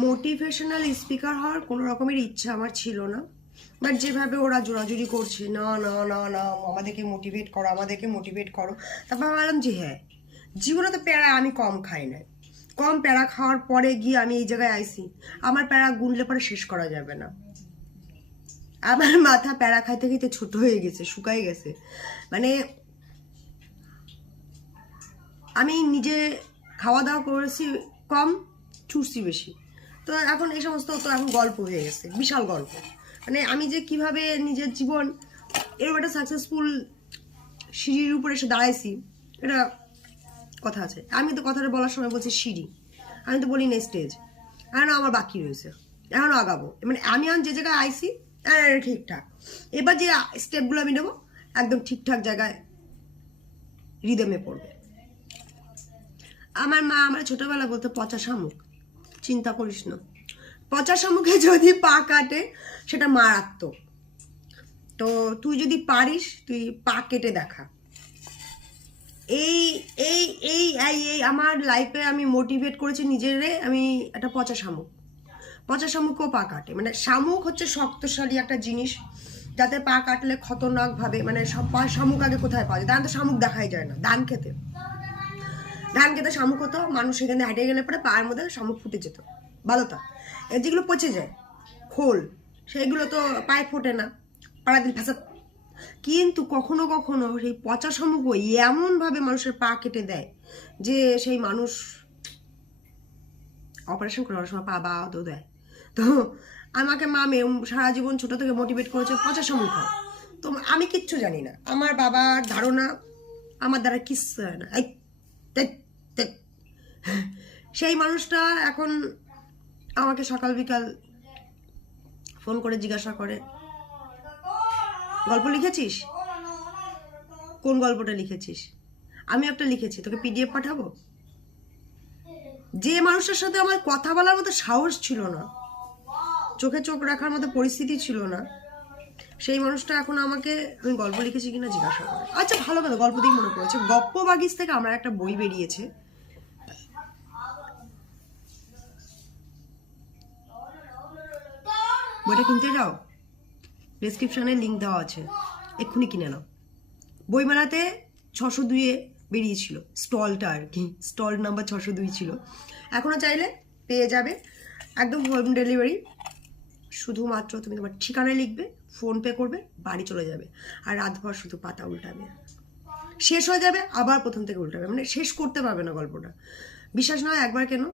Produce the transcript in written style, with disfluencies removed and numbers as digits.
Motivational speaker হওয়ার কোনো রকমের ইচ্ছা আমার ছিল না, বাট যেভাবে ওরা জোরাজুরি করছে, না না না না আমাদেরকে মোটিভেট করো, তারপর ভাবলাম যে হ্যাঁ, জীবনে তো প্যারা আমি কম খাই না। কম প্যারা খাওয়ার পরে গিয়ে আমি এই জায়গায় আইছি। আমার প্যারা গুনলে পরে শেষ করা যাবে না। আমার মাথা প্যারা খাইতে খাইতে ছোট হয়ে গেছে, শুকাই গেছে। মানে আমি নিজে খাওয়া দাওয়া করেছি কম, ছুটছি বেশি। তো এখন এই সমস্ত তো এখন গল্প হয়ে গেছে, বিশাল গল্প। মানে আমি যে কিভাবে নিজের জীবন এরকম একটা সাকসেসফুল সিঁড়ির উপরে এসে দাঁড়াইছি, এটা কথা আছে। আমি তো কথাটা বলার সময় বলছি সিঁড়ি, আমি তো বলি না স্টেজ। এখনও আমার বাকি রয়েছে, এখনও আগাবো। মানে আমি এখন যে জায়গায় আইছি ঠিকঠাক, এবার যে স্টেপগুলো আমি নেবো একদম ঠিকঠাক জায়গায় রিদমে পড়বে। আমার মা আমার ছোটবেলা বলতো পচা শামুক, চিন্তা করিস না, পচা শামুকে যদি পা কাটে সেটা মারাত্মক। তো তুই যদি পারিস তুই পা কেটে দেখা। এই এই এই এই আমার লাইফে আমি মোটিভেট করেছি নিজেরে। আমি একটা পচা শামুকও পা কাটে। মানে শামুক হচ্ছে শক্তশালী একটা জিনিস, যাতে পা কাটলে খতরনাক ভাবে, মানে শামুক আগে কোথায় পাওয়া যায়? ধান তো শামুক দেখাই যায় না। ধান খেতে শামুক হতো, মানুষ সেখানে হেঁটে গেলে পরে পায়ের মধ্যে শামুক ফুটে যেত। ভালোটা যেগুলো পচে যায় খোল, সেইগুলো তো পায়ে ফোটে না, পাড়া দিল ফেসা। কিন্তু কখনো কখনো সেই পচা শামুক এমন ভাবে মানুষের পা কেটে দেয় যে সেই মানুষ অপারেশন করার সময় পা বা দেয়। তো আমাকে মা সারা জীবন ছোট থেকে মোটিভেট করেছে পচা শামুক খাও। তো আমি কিচ্ছু জানি না, আমার বাবার ধারণা আমার দ্বারা কিচ্ছু হয় না। সেই মানুষটা এখন আমাকে সকাল বিকাল ফোন করে জিজ্ঞাসা করে, গল্প লিখেছিস? কোন গল্পটা লিখেছিস? আমি একটা লিখেছি, তোকে পিডিএফ পাঠাবো। যে মানুষটার সাথে আমার কথা বলার মতো সাহস ছিল না, চোখে চোখ রাখার মতো পরিস্থিতি ছিল না, সেই মানুষটা এখন আমাকে আমি গল্প লিখেছি কিনা জিজ্ঞাসা করে। আচ্ছা ভালো কথা, গল্প দিয়ে মনে পড়েছে, গপ্প বাগিস থেকে আমার একটা বই বেরিয়েছে, বইটা কিনতে যাও, ডেসক্রিপশনে লিঙ্ক দেওয়া আছে, এক্ষুনি কিনে নাও। বইমেলাতে 602-এ বেরিয়েছিল স্টলটা, আর কি স্টল নাম্বার 602 ছিল। এখনো চাইলে পেয়ে যাবে, একদম হোম ডেলিভারি। শুধুমাত্র তুমি তোমার ঠিকানায় লিখবে, ফোনপে করবে, বাড়ি চলে যাবে। আর রাতভর শুধু পাতা উল্টাবে, শেষ হয়ে যাবে আবার প্রথম থেকে উল্টাবে, মানে শেষ করতে পারবে না গল্পটা। বিশ্বাস নয় একবার কেন,